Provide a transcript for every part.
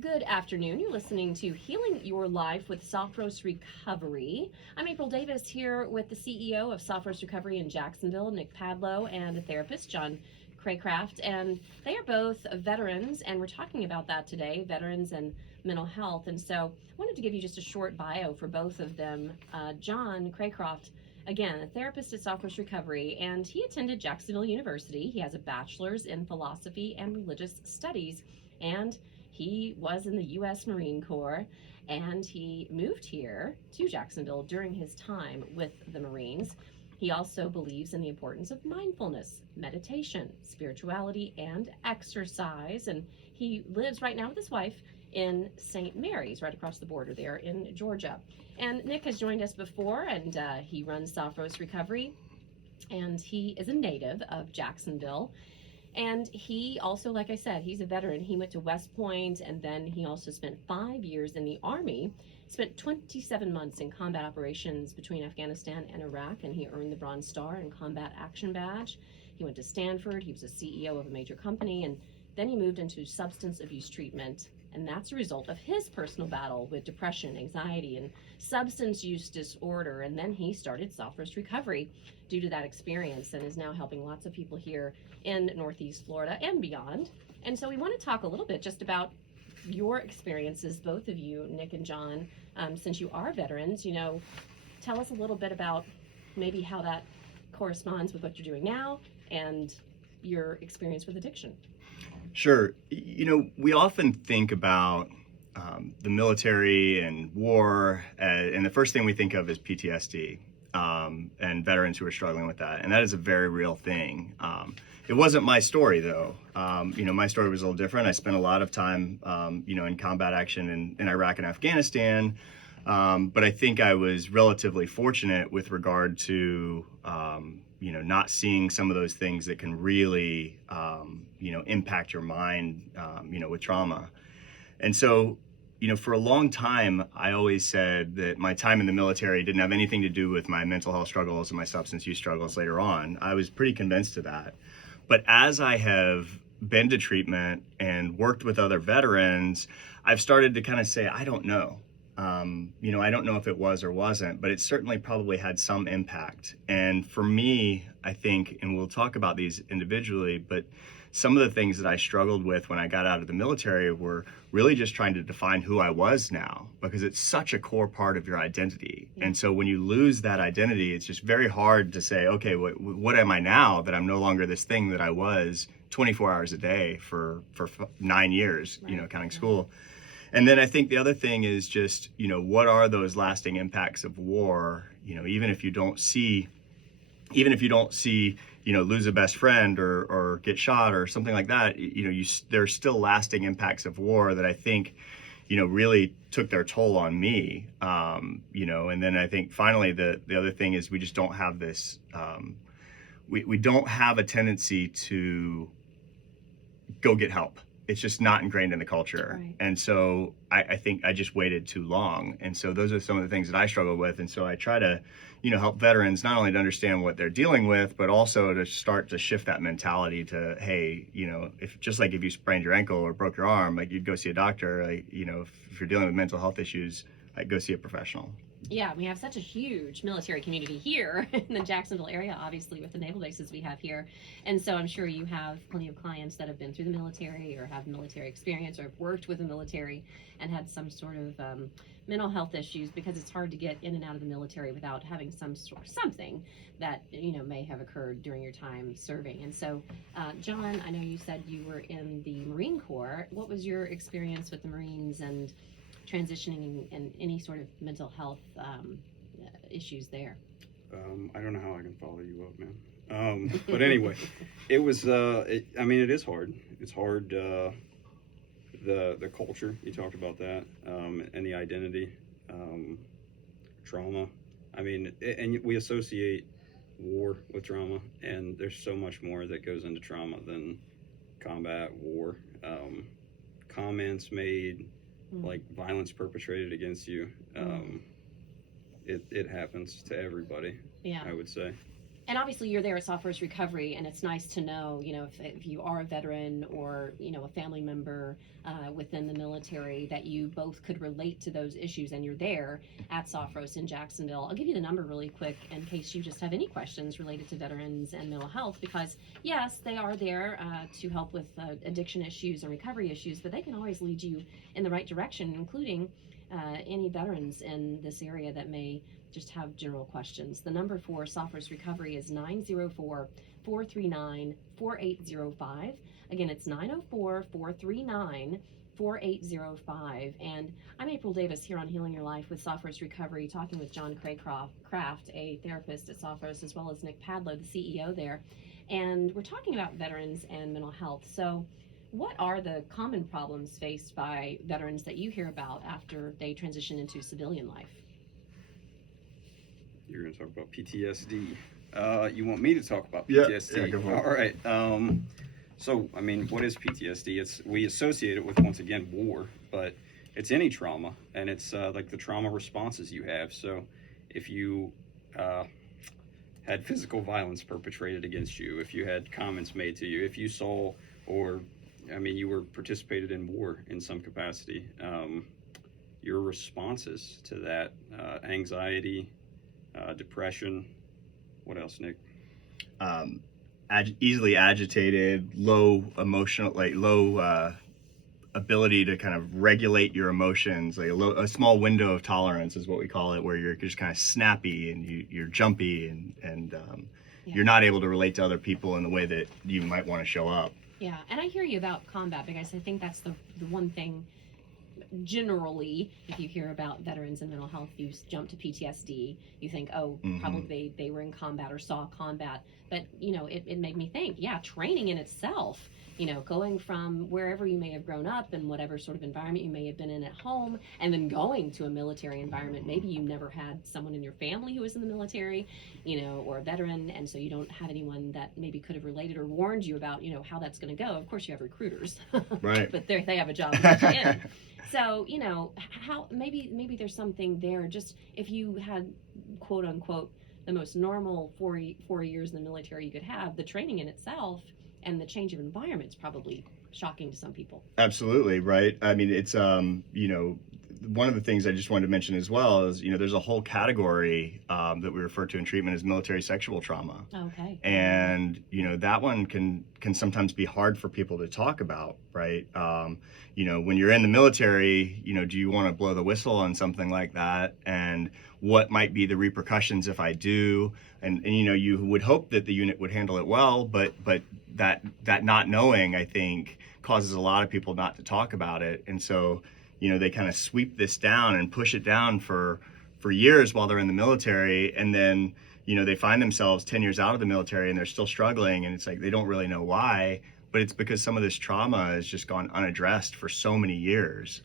Good afternoon. You're listening to Healing Your Life with Soft Roast Recovery. I'm April Davis here with the CEO of Soft Roast Recovery in Jacksonville, Nick Padlo, and the therapist, John Craycraft. And they are both veterans, and we're talking about that today, veterans and mental health. And so I wanted to give you just a short bio for both of them. John Craycraft, again, a therapist at Soft Roast Recovery, and he attended Jacksonville University. He has a bachelor's in philosophy and religious studies, and he was in the U.S. Marine Corps, and he moved here to Jacksonville during his time with the Marines. He also believes in the importance of mindfulness, meditation, spirituality, and exercise. And he lives right now with his wife in St. Mary's, right across the border there in Georgia. And Nick has joined us before, and he runs Soft Roast Recovery, and he is a native of Jacksonville. And he also, like I said, he's a veteran. He went to West Point, and then he also spent 5 years in the Army, spent 27 months in combat operations between Afghanistan and Iraq, and he earned the Bronze Star and Combat Action Badge. He went to Stanford. He was a CEO of a major company, and then he moved into substance abuse treatment. And that's a result of his personal battle with depression, anxiety, and substance use disorder. And then he started Soft Roast Recovery due to that experience, and is now helping lots of people here in Northeast Florida and beyond. And so we want to talk a little bit just about your experiences, both of you, Nick and John, since you are veterans. Tell us a little bit about maybe how that corresponds with what you're doing now and your experience with addiction. Sure. We often think about the military and war, and the first thing we think of is PTSD and veterans who are struggling with that. And that is a very real thing. It wasn't my story, though. My story was a little different. I spent a lot of time, in combat action in Iraq and Afghanistan. But I think I was relatively fortunate with regard to, not seeing some of those things that can really, impact your mind, with trauma. And so, for a long time, I always said that my time in the military didn't have anything to do with my mental health struggles and my substance use struggles later on. I was pretty convinced of that. But as I have been to treatment and worked with other veterans, I've started to kind of say, I don't know. I don't know if it was or wasn't, but it certainly probably had some impact. And for me, I think, and we'll talk about these individually, but some of the things that I struggled with when I got out of the military were really just trying to define who I was now, because it's such a core part of your identity. And so when you lose that identity, it's just very hard to say, okay, what am I now that I'm no longer this thing that I was 24 hours a day for 9 years, Right. counting school. And then I think the other thing is just, what are those lasting impacts of war? Even if you don't see, lose a best friend or get shot or something like that, there's still lasting impacts of war that I think, really took their toll on me. And then I think finally the other thing is we just don't have this, we don't have a tendency to go get help. It's just not ingrained in the culture. Right. And so I think I just waited too long. And so those are some of the things that I struggle with. And so I try to, help veterans not only to understand what they're dealing with, but also to start to shift that mentality to, hey, if you sprained your ankle or broke your arm, like you'd go see a doctor, if you're dealing with mental health issues, go see a professional. Yeah, we have such a huge military community here in the Jacksonville area, obviously, with the naval bases we have here. And so I'm sure you have plenty of clients that have been through the military or have military experience or have worked with the military and had some sort of mental health issues, because it's hard to get in and out of the military without having something that, may have occurred during your time serving. And so, John, I know you said you were in the Marine Corps. What was your experience with the Marines and transitioning and any sort of mental health issues there? I don't know how I can follow you up, man. But anyway, it was, it is hard. It's hard, the culture, you talked about that, and the identity, trauma. And we associate war with trauma, and there's so much more that goes into trauma than combat, war. Comments made, like violence perpetrated against you. It happens to everybody, Yeah. I would say. And obviously you're there at Software's Recovery, and it's nice to know, if you are a veteran or, a family member within the military, that you both could relate to those issues, and you're there at Softros in Jacksonville. I'll give you the number really quick in case you just have any questions related to veterans and mental health, because yes, they are there to help with addiction issues and recovery issues, but they can always lead you in the right direction, including any veterans in this area that may just have general questions. The number for Software's Recovery is 904-439-4805. Again, it's 904-439-4805. And I'm April Davis here on Healing Your Life with Software's Recovery, talking with John Craycraft, a therapist at Software's, as well as Nick Padlo, the CEO there. And we're talking about veterans and mental health. So what are the common problems faced by veterans that you hear about after they transition into civilian life? You're going to talk about PTSD. You want me to talk about PTSD? Yeah, go for it. All right. So, I mean, what is PTSD? We associate it with, once again, war, but it's any trauma, and it's like the trauma responses you have. So if you had physical violence perpetrated against you, if you had comments made to you, if you saw, or, you were participated in war in some capacity, your responses to that, anxiety, depression. What else, Nick? Easily agitated, low emotional, low ability to kind of regulate your emotions, a small window of tolerance is what we call it, where you're just kind of snappy and you're jumpy and you're not able to relate to other people in the way that you might want to show up. Yeah, and I hear you about combat, because I think that's the one thing. Generally, if you hear about veterans and mental health, you jump to PTSD. You think, probably they were in combat or saw combat. But, it made me think, training in itself, going from wherever you may have grown up and whatever sort of environment you may have been in at home, and then going to a military environment. Maybe you never had someone in your family who was in the military, or a veteran, and so you don't have anyone that maybe could have related or warned you about, how that's going to go. Of course, you have recruiters, right? But they have a job to let you in. So, how maybe there's something there. Just if you had, quote unquote, the most normal 4 years in the military you could have, the training in itself and the change of environment is probably shocking to some people. Absolutely, right? It's, one of the things I just wanted to mention as well is, there's a whole category that we refer to in treatment as military sexual trauma. Okay. And, that one can sometimes be hard for people to talk about, right? When you're in the military, do you want to blow the whistle on something like that? And what might be the repercussions if I do? And you would hope that the unit would handle it well, but that not knowing, I think, causes a lot of people not to talk about it. And so, they kind of sweep this down and push it down for years while they're in the military. And then, they find themselves 10 years out of the military and they're still struggling. And it's like, they don't really know why, but it's because some of this trauma has just gone unaddressed for so many years.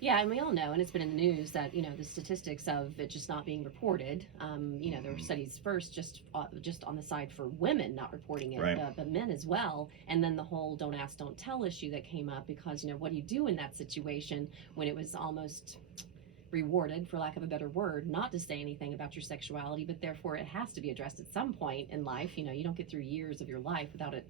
Yeah, and we all know, and it's been in the news, that, the statistics of it just not being reported, there were studies first just on the side for women not reporting it, right. But men as well. And then the whole don't ask, don't tell issue that came up, because, what do you do in that situation when it was almost rewarded, for lack of a better word, not to say anything about your sexuality, but therefore it has to be addressed at some point in life. You don't get through years of your life without it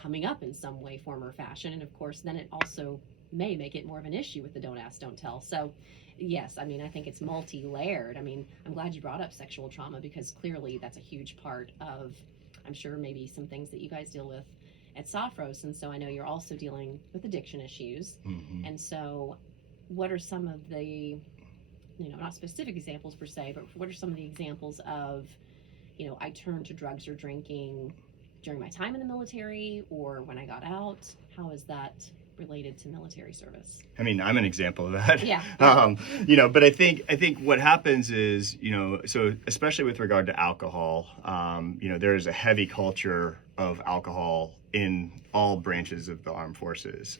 coming up in some way, form, or fashion. And of course, then it also may make it more of an issue with the don't ask, don't tell. So yes, I think it's multi-layered. I'm glad you brought up sexual trauma, because clearly that's a huge part of, I'm sure, maybe some things that you guys deal with at Softros. And so I know you're also dealing with addiction issues. Mm-hmm. And so what are some of the, not specific examples per se, but what are some of the examples of, I turned to drugs or drinking during my time in the military or when I got out? How is that related to military service? I'm an example of that. Yeah. But I think what happens is, so especially with regard to alcohol, there is a heavy culture of alcohol in all branches of the armed forces.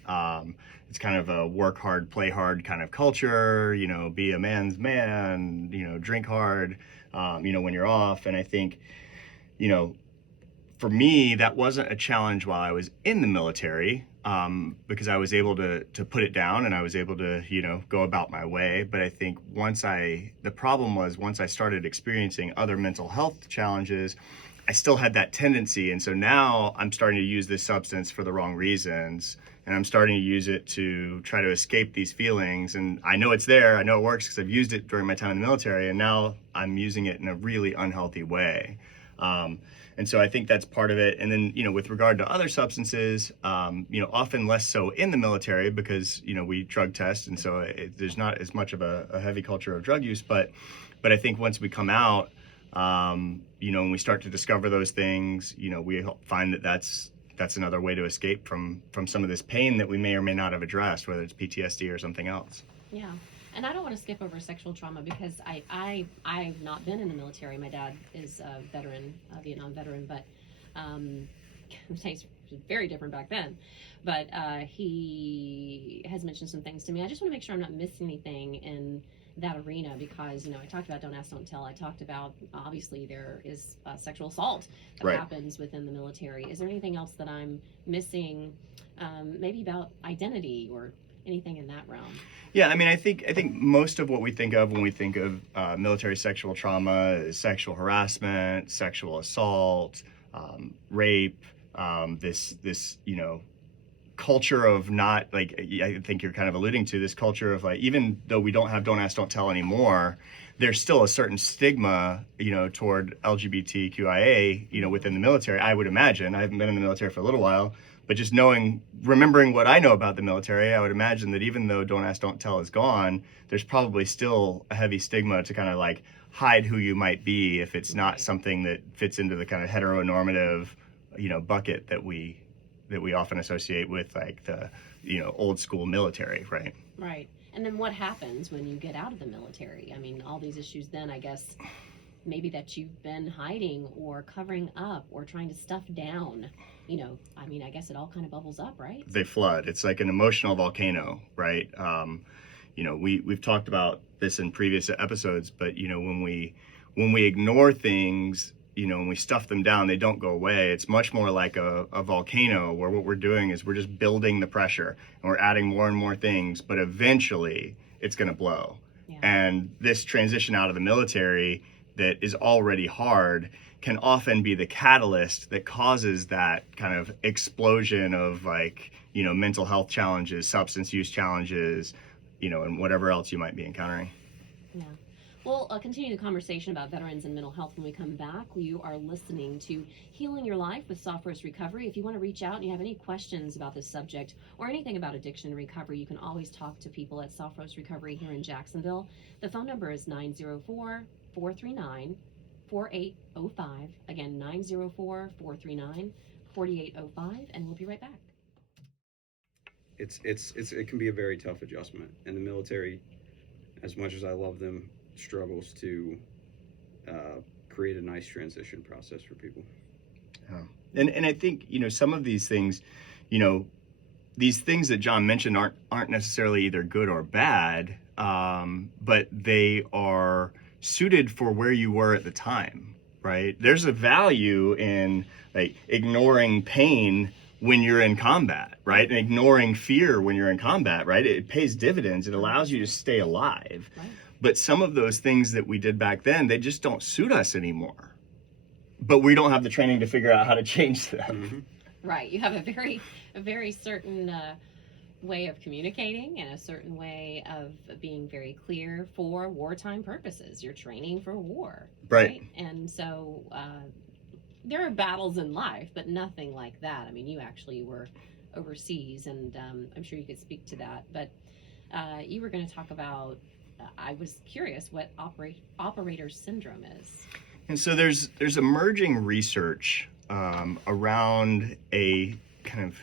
It's kind of a work hard, play hard kind of culture, be a man's man, drink hard, when you're off. And I think, for me, that wasn't a challenge while I was in the military, because I was able to put it down and I was able to, go about my way. But I think the problem was once I started experiencing other mental health challenges, I still had that tendency. And so now I'm starting to use this substance for the wrong reasons. And I'm starting to use it to try to escape these feelings. And I know it's there. I know it works because I've used it during my time in the military. And now I'm using it in a really unhealthy way. And so I think that's part of it. And then, with regard to other substances, often less so in the military because, we drug test. And so there's not as much of a heavy culture of drug use. But I think once we come out, when we start to discover those things, we find that that's another way to escape from some of this pain that we may or may not have addressed, whether it's PTSD or something else. Yeah. And I don't want to skip over sexual trauma because I've not been in the military. My dad is a veteran, a Vietnam veteran, but it's very different back then. But he has mentioned some things to me. I just want to make sure I'm not missing anything in that arena because, I talked about don't ask, don't tell. I talked about, obviously, there is sexual assault that Right. happens within the military. Is there anything else that I'm missing, maybe about identity or anything in that realm? Yeah, I think most of what we think of when we think of military sexual trauma is sexual harassment, sexual assault, rape, this culture of not, like, I think you're kind of alluding to this culture of, like, even though we don't have don't ask, don't tell anymore, there's still a certain stigma, toward LGBTQIA, within the military. I would imagine. I haven't been in the military for a little while. But just remembering what I know about the military, I would imagine that even though don't ask, don't tell is gone, there's probably still a heavy stigma to kind of like hide who you might be if it's not something that fits into the kind of heteronormative, bucket that we often associate with like the, old school military, right? Right. And then what happens when you get out of the military? I mean, all these issues then, I guess, maybe that you've been hiding or covering up or trying to stuff down. I guess it all kind of bubbles up, right? They flood. It's like an emotional volcano, right? We've talked about this in previous episodes, but when we ignore things, when we stuff them down, they don't go away. It's much more like a volcano where what we're doing is we're just building the pressure and we're adding more and more things, but eventually it's going to blow. Yeah. And this transition out of the military that is already hard can often be the catalyst that causes that kind of explosion of mental health challenges, substance use challenges, and whatever else you might be encountering. Yeah. We'll continue the conversation about veterans and mental health when we come back. You are listening to Healing Your Life with Software's Recovery. If you want to reach out and you have any questions about this subject or anything about addiction and recovery, you can always talk to people at Software's Recovery here in Jacksonville. The phone number is 904-439-4805. Again, 904-439-4805, and we'll be right back. It can be a very tough adjustment, and the military, as much as I love them, struggles to create a nice transition process for people. And I think some of these things, these things that John mentioned aren't necessarily either good or bad, but they are suited for where you were at the time, right? There's a value in like ignoring pain when you're in combat, right? And ignoring fear when you're in combat, right? It pays dividends. It allows you to stay alive. Right. But some of those things that we did back then, they just don't suit us anymore. But we don't have the training to figure out how to change them. Mm-hmm. Right. You have a very certain way of communicating and a certain way of being very clear for wartime purposes. You're training for war. Right. And so there are battles in life, but nothing like that. I mean, you actually were overseas, and I'm sure you could speak to that. But you were going to talk about, I was curious what operator syndrome is. And so there's emerging research around a kind of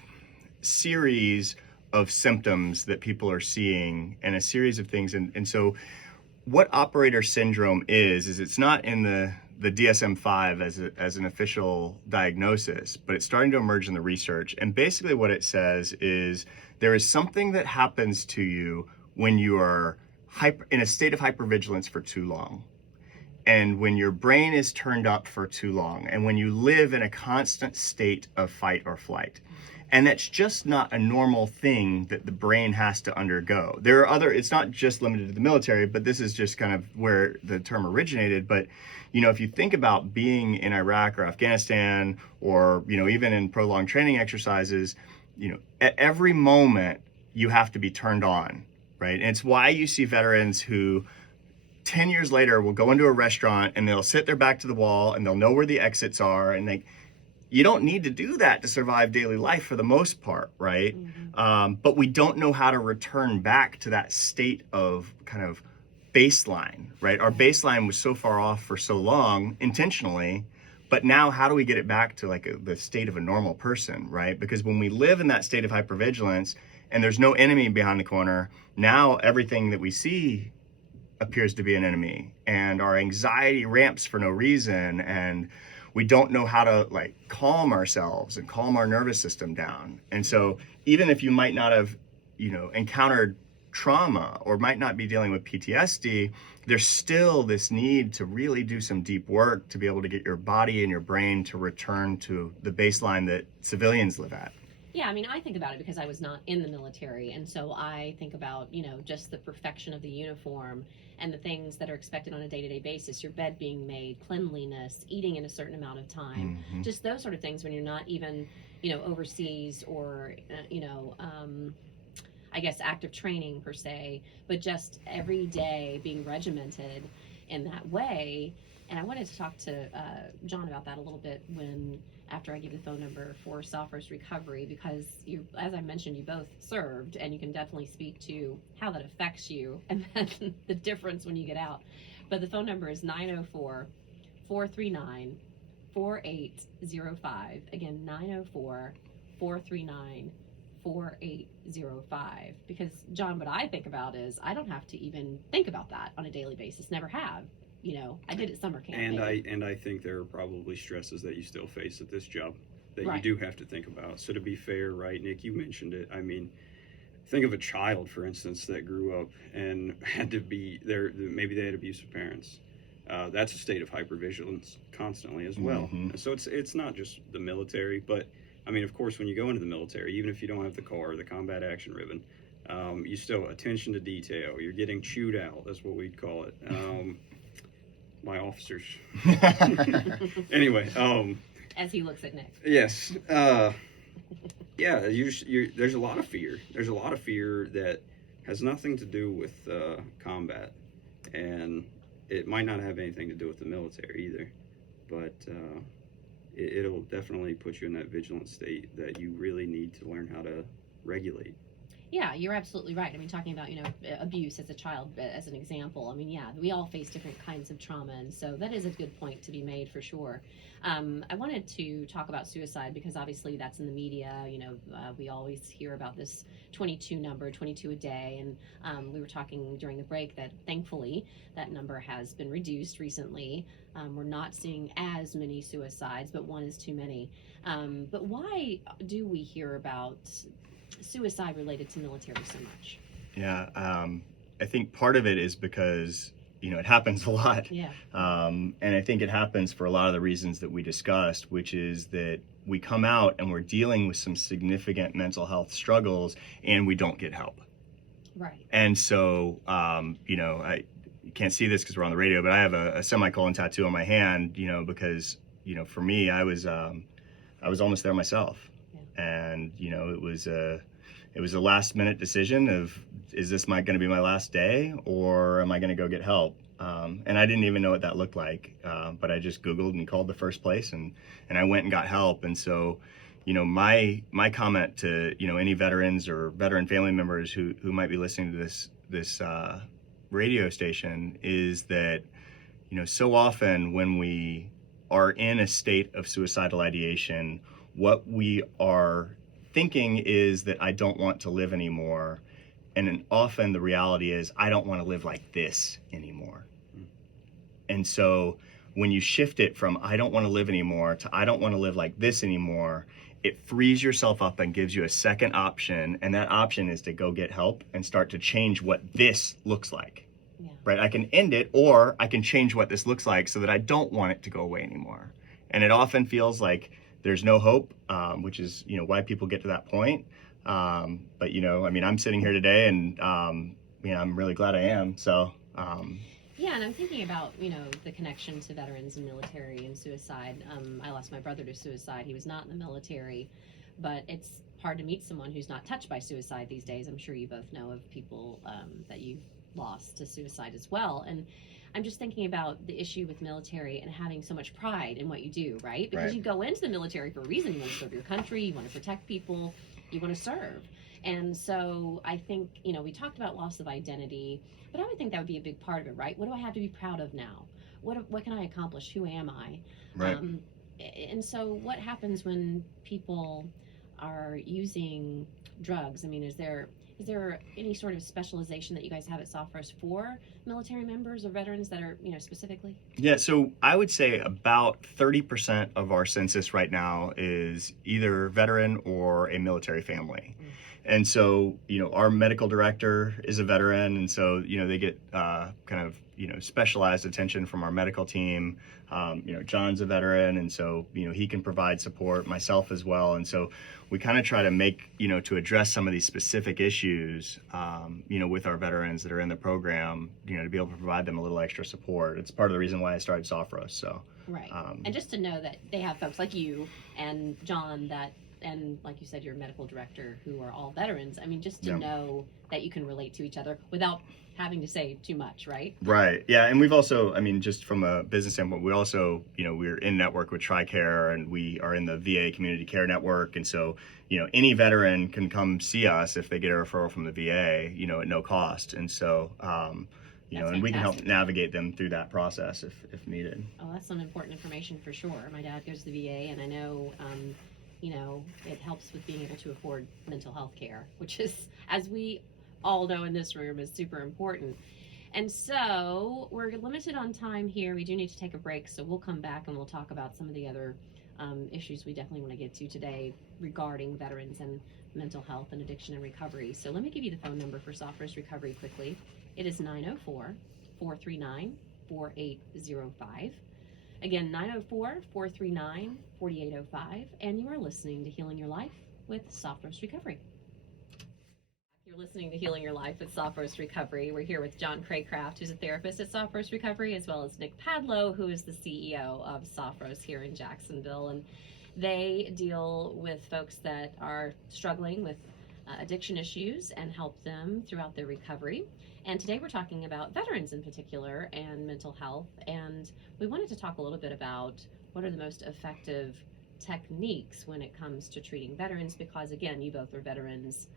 series of symptoms that people are seeing and a series of things. And so what operator syndrome is it's not in the DSM-5 as an official diagnosis, but it's starting to emerge in the research. And basically what it says is there is something that happens to you when you are in a state of hypervigilance for too long. And when your brain is turned up for too long, and when you live in a constant state of fight or flight, and that's just not a normal thing that the brain has to undergo. There are other, it's not just limited to the military, but this is just kind of where the term originated. But, you know, if you think about being in Iraq or Afghanistan, or, you know, even in prolonged training exercises, you know, at every moment you have to be turned on, right? And it's why you see veterans who 10 years later will go into a restaurant and they'll sit their back to the wall and they'll know where the exits are, and you don't need to do that to survive daily life for the most part, right? But we don't know how to return back to that state of kind of baseline, right? Our baseline was so far off for so long intentionally, but now how do we get it back to like the state of a normal person, right? Because when we live in that state of hypervigilance and there's no enemy behind the corner, now everything that we see appears to be an enemy, and our anxiety ramps for no reason, and we don't know how to like calm ourselves and calm our nervous system down. And so even if you might not have, you know, encountered trauma or might not be dealing with PTSD, there's still this need to really do some deep work to be able to get your body and your brain to return to the baseline that civilians live at. Yeah, I mean, I think about it because I was not in the military, and so I think about, you know, just the perfection of the uniform and the things that are expected on a day-to-day basis, your bed being made, cleanliness, eating in a certain amount of time, just those sort of things when you're not even, you know, overseas or, you know, I guess active training per se, but just every day being regimented in that way. And I wanted to talk to John about that a little bit after I give the phone number for Software's Recovery, because you, as I mentioned, you both served, and you can definitely speak to how that affects you and then the difference when you get out. But the phone number is 904-439-4805. Again, 904-439-4805. Because, John, what I think about is I don't have to even think about that on a daily basis. Never have. You know, I did at summer camp. And I think there are probably stresses that you still face at this job that Right. you do have to think about. So to be fair, right, Nick, you mentioned it. I mean, think of a child, for instance, that grew up and had to be there. Maybe they had abusive parents. That's a state of hypervigilance constantly as well. So it's not just the military, but I mean, of course, when you go into the military, even if you don't have the car, the combat action ribbon, you still attention to detail. You're getting chewed out. That's what we'd call it. My officers. Anyway, as he looks at Nick. Yes. Yeah, there's a lot of fear. There's a lot of fear that has nothing to do with combat, and it might not have anything to do with the military either, but it'll definitely put you in that vigilant state that you really need to learn how to regulate. Yeah, you're absolutely right. I mean, talking about, you know, abuse as a child, as an example. I mean, yeah, we all face different kinds of trauma, and so that is a good point to be made for sure. I wanted to talk about suicide because obviously that's in the media. You know, we always hear about this 22 number, 22 a day, and we were talking during the break that thankfully that number has been reduced recently. We're not seeing as many suicides, but one is too many. But why do we hear about suicide related to military so much? Yeah, I think part of it is because, you know, it happens a lot. Yeah. And I think it happens for a lot of the reasons that we discussed, which is that we come out and we're dealing with some significant mental health struggles and we don't get help. Right. And so, you know, you can't see this because we're on the radio, but I have a semicolon tattoo on my hand, you know, because, you know, for me, I was almost there myself. And, you know, it was a last minute decision of, is this going to be my last day, or am I going to go get help? And I didn't even know what that looked like. But I just Googled and called the first place, and I went and got help. And so, you know, my comment to, you know, any veterans or veteran family members who might be listening to this radio station is that, you know, so often when we are in a state of suicidal ideation, what we are thinking is that I don't want to live anymore. And then often the reality is I don't want to live like this anymore. And so when you shift it from I don't want to live anymore to I don't want to live like this anymore, it frees yourself up and gives you a second option. And that option is to go get help and start to change what this looks like. Yeah. right? I can end it, or I can change what this looks like so that I don't want it to go away anymore. And it often feels like there's no hope, which is, why people get to that point. But, I mean, I'm sitting here today and, I'm really glad I am. So, Yeah, and I'm thinking about, the connection to veterans and military and suicide. I lost my brother to suicide. He was not in the military, but it's hard to meet someone who's not touched by suicide these days. I'm sure you both know of people that you've lost to suicide as well. And I'm just thinking about the issue with military and having so much pride in what you do, right? Because Right. you go into the military for a reason. You want to serve your country, you want to protect people, you want to serve. And so I think, we talked about loss of identity, but I would think that would be a big part of it, right? What do I have to be proud of now? What can I accomplish? Who am I? right. And so what happens when people are using drugs? I mean, is there any sort of specialization that you guys have at Sophros for military members or veterans that are, specifically? Yeah, so I would say about 30% of our census right now is either veteran or a military family. And so, our medical director is a veteran, and so, they get kind of, specialized attention from our medical team. John's a veteran, and so, he can provide support, myself as well. And so we kind of try to make, to address some of these specific issues, with our veterans that are in the program, to be able to provide them a little extra support. It's part of the reason why I started Sophros. So, right. And just to know that they have folks like you and John and like you said, your medical director, who are all veterans. I mean, just to know that you can relate to each other without having to say too much, right? Right. Yeah. And we've also, I mean, just from a business standpoint, we also, we're in network with TRICARE, and we are in the VA Community Care Network. And so, any veteran can come see us if they get a referral from the VA, at no cost. And so, and we can help navigate them through that process if needed. Oh, that's some important information for sure. My dad goes to the VA, and I know, it helps with being able to afford mental health care, which is, as we all know in this room, is super important. And so we're limited on time here. We do need to take a break, so we'll come back and we'll talk about some of the other issues we definitely want to get to today regarding veterans and mental health and addiction and recovery. So let me give you the phone number for Sophros Recovery quickly. It is 904-439-4805. Again, 904-439-4805, and you are listening to Healing Your Life with Sophros Recovery. You're listening to Healing Your Life with Sophros Recovery. We're here with John Craycraft, who's a therapist at Sophros Recovery, as well as Nick Padlo, who is the CEO of Sophros here in Jacksonville. And they deal with folks that are struggling with addiction issues and help them throughout their recovery. And today we're talking about veterans in particular and mental health. And we wanted to talk a little bit about what are the most effective techniques when it comes to treating veterans, because again, you both are veterans.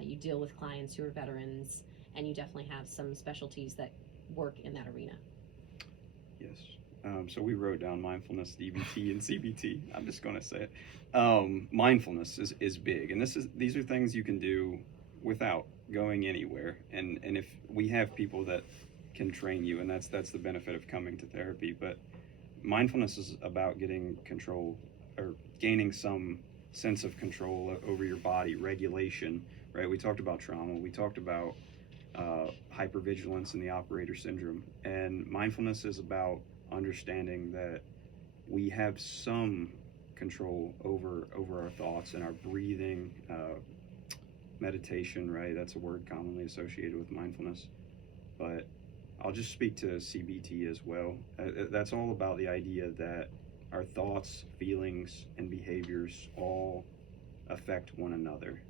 You deal with clients who are veterans, and you definitely have some specialties that work in that arena. Yes. So we wrote down mindfulness, DBT, and CBT. I'm just going to say it. Mindfulness is big, and these are things you can do without going anywhere. And if we have people that can train you, and that's the benefit of coming to therapy. But mindfulness is about getting control or gaining some sense of control over your body, regulation, right? We talked about trauma. We talked about hypervigilance and the operator syndrome. And mindfulness is about understanding that we have some control over our thoughts and our breathing, meditation, right? That's a word commonly associated with mindfulness. But I'll just speak to CBT as well. That's all about the idea that our thoughts, feelings, and behaviors all affect one another.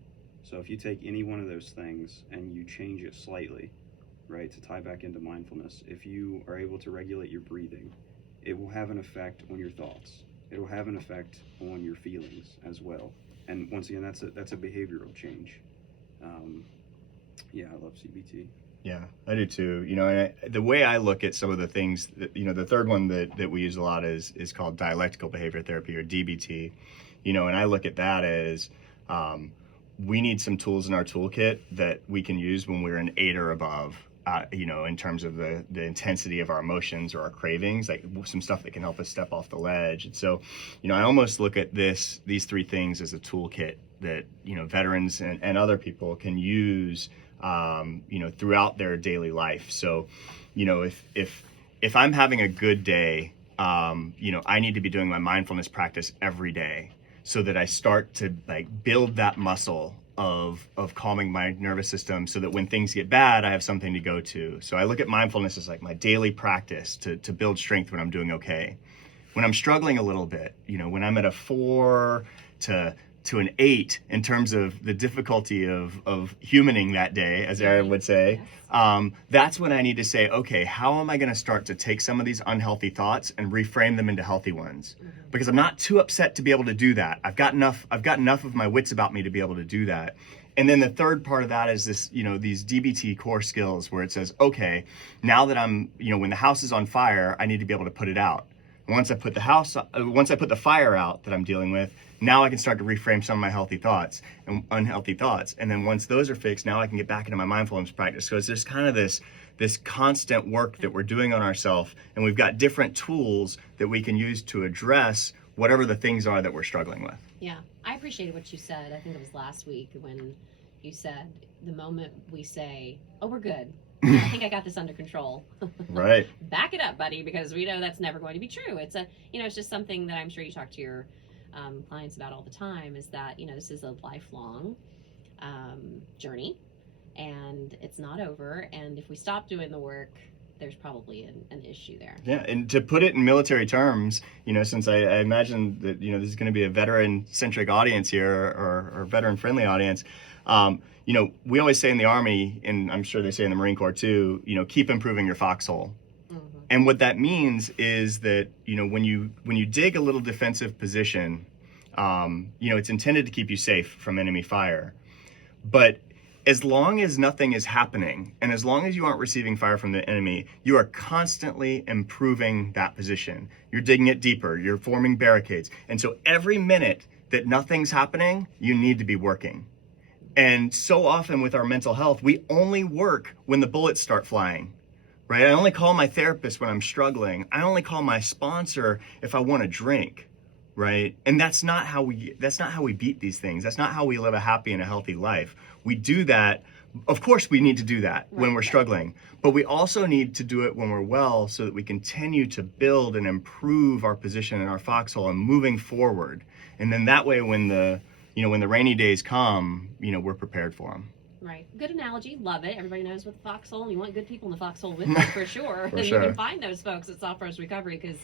So if you take any one of those things and you change it slightly, right, to tie back into mindfulness, if you are able to regulate your breathing, it will have an effect on your thoughts. It will have an effect on your feelings as well. And once again, that's a behavioral change. Yeah, I love CBT. Yeah, I do too. And the way I look at some of the things that, the third one that we use a lot is called dialectical behavior therapy, or DBT. And I look at that as we need some tools in our toolkit that we can use when we're an 8 or above. in terms of the intensity of our emotions or our cravings, like some stuff that can help us step off the ledge. And so, I almost look at these three things as a toolkit that, veterans and other people can use, throughout their daily life. So, if I'm having a good day, I need to be doing my mindfulness practice every day so that I start to build that muscle of calming my nervous system so that when things get bad, I have something to go to. So I look at mindfulness as my daily practice to build strength when I'm doing okay. When I'm struggling a little bit, when I'm at a 4 to an 8 in terms of the difficulty of humaning that day, as Aaron would say, that's when I need to say, okay, how am I going to start to take some of these unhealthy thoughts and reframe them into healthy ones? Because I'm not too upset to be able to do that. I've got enough of my wits about me to be able to do that. And then the third part of that is this, these DBT core skills where it says, okay, now that I'm, when the house is on fire, I need to be able to put it out. Once I put the fire out that I'm dealing with, now I can start to reframe some of my healthy thoughts and unhealthy thoughts. And then once those are fixed, now I can get back into my mindfulness practice. So it's just kind of this constant work that we're doing on ourselves, and we've got different tools that we can use to address whatever the things are that we're struggling with. Yeah, I appreciated what you said. I think it was last week when you said the moment we say, "Oh, we're good. I think I got this under control." Right. Back it up, buddy, because we know that's never going to be true. It's it's just something that I'm sure you talk to your clients about all the time, is that, this is a lifelong journey, and it's not over. And if we stop doing the work, there's probably an issue there. Yeah, and to put it in military terms, since I imagine that, this is going to be a veteran-centric audience here, or veteran-friendly audience, we always say in the Army, and I'm sure they say in the Marine Corps too, keep improving your foxhole. Mm-hmm. And what that means is that, when you dig a little defensive position, it's intended to keep you safe from enemy fire. But as long as nothing is happening, and as long as you aren't receiving fire from the enemy, you are constantly improving that position. You're digging it deeper, you're forming barricades. And so every minute that nothing's happening, you need to be working. And so often with our mental health, we only work when the bullets start flying, right? I only call my therapist when I'm struggling. I only call my sponsor if I want a drink, right? And that's not how we beat these things. That's not how we live a happy and a healthy life. We do that. Of course, we need to do that when we're struggling, but we also need to do it when we're well, so that we continue to build and improve our position in our foxhole and moving forward. And then that way, when the rainy days come, we're prepared for them. Right. Good analogy. Love it. Everybody knows what the foxhole, and you want good people in the foxhole with you for sure. For and sure. You can find those folks at Soft Rose Recovery, because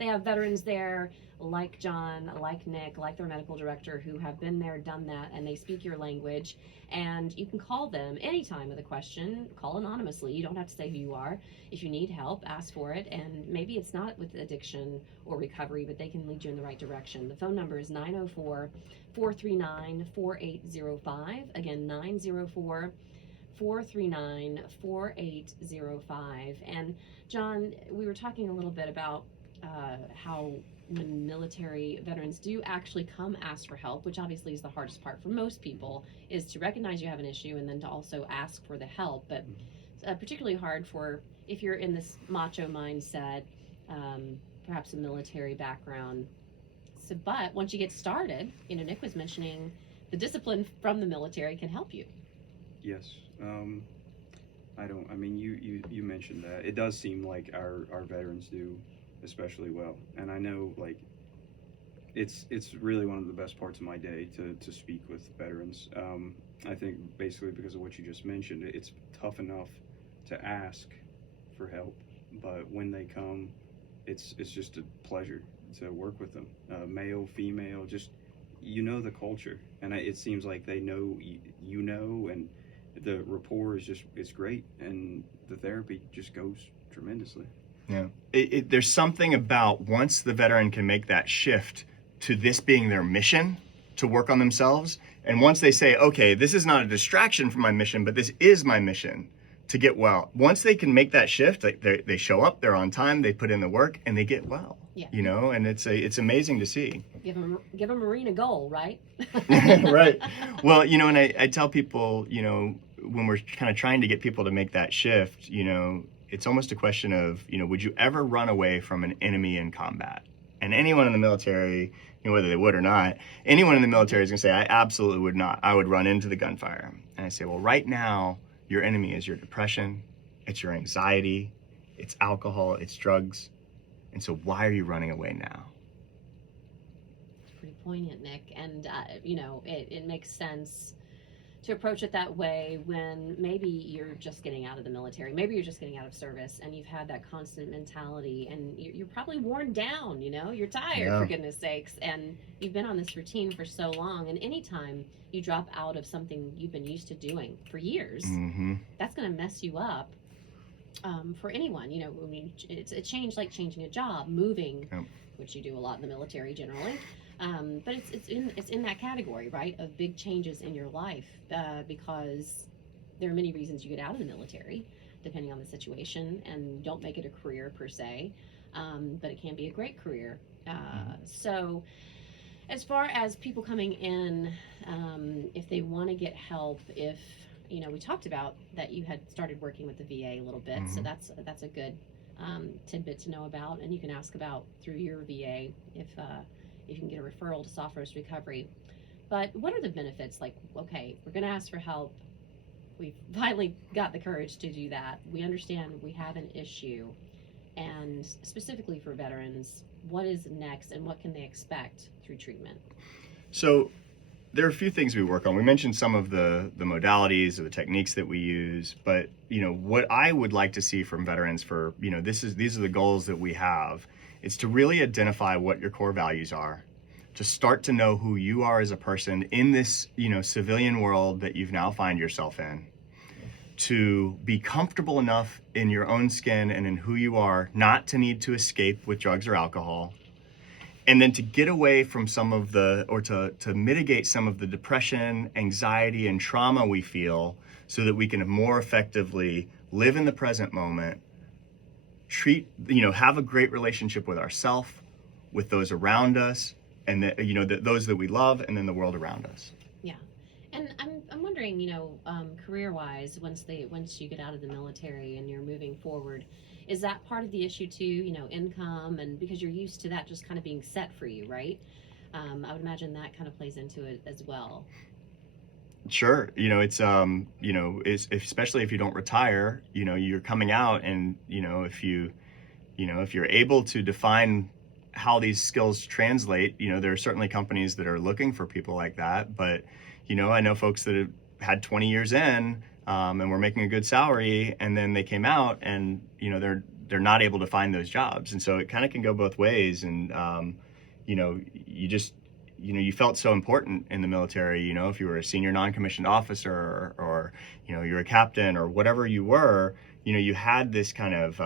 they have veterans there like John, like Nick, like their medical director, who have been there, done that, and they speak your language. And you can call them anytime with a question. Call anonymously. You don't have to say who you are. If you need help, ask for it. And maybe it's not with addiction or recovery, but they can lead you in the right direction. The phone number is 904-439-4805. Again, 904-439-4805. And John, we were talking a little bit about how when military veterans do actually come ask for help, which obviously is the hardest part for most people, is to recognize you have an issue and then to also ask for the help. But particularly hard for if you're in this macho mindset, perhaps a military background. So, but once you get started, Nick was mentioning the discipline from the military can help you. Yes. You mentioned that. It does seem like our veterans do especially well. And I know, it's really one of the best parts of my day to speak with veterans. I think basically because of what you just mentioned, it's tough enough to ask for help, but when they come, it's just a pleasure to work with them. Male, female, just, the culture. And it seems like they know, and the rapport is it's great, and the therapy just goes tremendously. Yeah. There's something about once the veteran can make that shift to this being their mission to work on themselves, and once they say, okay, this is not a distraction from my mission, but this is my mission to get well. Once they can make that shift, they show up, they're on time, they put in the work, and they get well. Yeah. And it's amazing to see. Give a Marine a goal, right? Right. Well, and I tell people, when we're kind of trying to get people to make that shift, it's almost a question of, would you ever run away from an enemy in combat? And anyone in the military, whether they would or not, anyone in the military is going to say, I absolutely would not. I would run into the gunfire. And I say, well, right now, your enemy is your depression, it's your anxiety, it's alcohol, it's drugs. And so why are you running away now? It's pretty poignant, Nick. And, it makes sense to approach it that way when maybe you're just getting out of the military, maybe you're just getting out of service, and you've had that constant mentality, and you're probably worn down, you're tired, for goodness sakes, and you've been on this routine for so long, and anytime you drop out of something you've been used to doing for years, that's going to mess you up. For anyone, it's a change like changing a job, moving, which you do a lot in the military generally. But it's in that category, right, of big changes in your life, because there are many reasons you get out of the military, depending on the situation, and don't make it a career per se, but it can be a great career. So as far as people coming in, if they want to get help, if we talked about that you had started working with the VA a little bit, so that's a good tidbit to know about, and you can ask about through your VA if you can get a referral to Soft Roast Recovery. But what are the benefits? Like, okay, we're going to ask for help. We've finally got the courage to do that. We understand we have an issue. And specifically for veterans, what is next and what can they expect through treatment? So there are a few things we work on. We mentioned some of the modalities or the techniques that we use, but what I would like to see from veterans for, these are the goals that we have. It's to really identify what your core values are, to start to know who you are as a person in this, civilian world that you've now find yourself in, to be comfortable enough in your own skin and in who you are, not to need to escape with drugs or alcohol, and then to get away from to mitigate some of the depression, anxiety, and trauma we feel so that we can more effectively live in the present moment, have a great relationship with ourselves, with those around us, and those that we love, and then the world around us. Yeah, and I'm wondering, career-wise, once you get out of the military and you're moving forward, is that part of the issue too? Income, and because you're used to that just kind of being set for you, right? I would imagine that kind of plays into it as well. Sure. It's especially if you don't retire, you're coming out, and if you're able to define how these skills translate, there are certainly companies that are looking for people like that. But I know folks that have had 20 years in, and were making a good salary, and then they came out, and they're not able to find those jobs, and so it kind of can go both ways. And you felt so important in the military, if you were a senior non-commissioned officer or you're a captain or whatever you were, you had this kind of,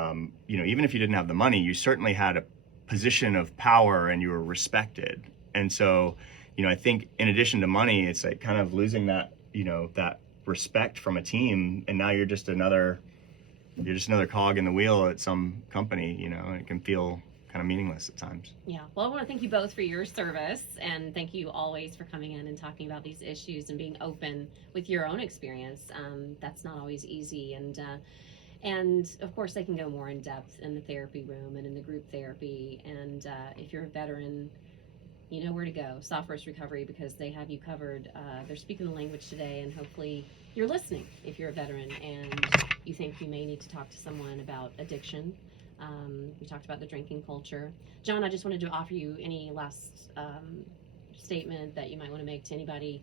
even if you didn't have the money, you certainly had a position of power and you were respected. And so, I think in addition to money, it's like kind of losing that, that respect from a team. And now you're just another cog in the wheel at some company, and it can feel kind of meaningless at times. Yeah. Well, I want to thank you both for your service, and thank you always for coming in and talking about these issues and being open with your own experience. That's not always easy, and of course they can go more in depth in the therapy room and in the group therapy. And if you're a veteran, you know where to go. Soft Roast Recovery, because they have you covered. They're speaking the language today, and hopefully you're listening if you're a veteran and you think you may need to talk to someone about addiction. We talked about the drinking culture. John, I just wanted to offer you any last statement that you might want to make to anybody,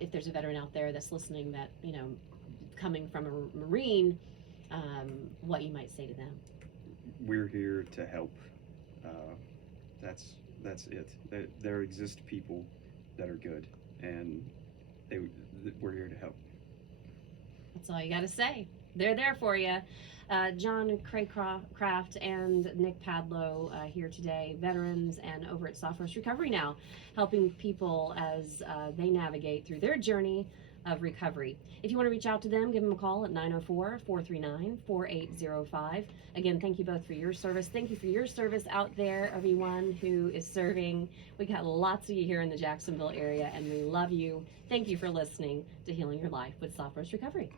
if there's a veteran out there that's listening that, coming from a Marine, what you might say to them. We're here to help. That's it. There exist people that are good, and we're here to help. That's all you got to say. They're there for you. John Craycraft and Nick Padlo here today, veterans and over at Soft Roast Recovery now, helping people as they navigate through their journey of recovery. If you want to reach out to them, give them a call at 904-439-4805. Again, thank you both for your service. Thank you for your service out there, everyone who is serving. We got lots of you here in the Jacksonville area, and we love you. Thank you for listening to Healing Your Life with Soft Rose Recovery.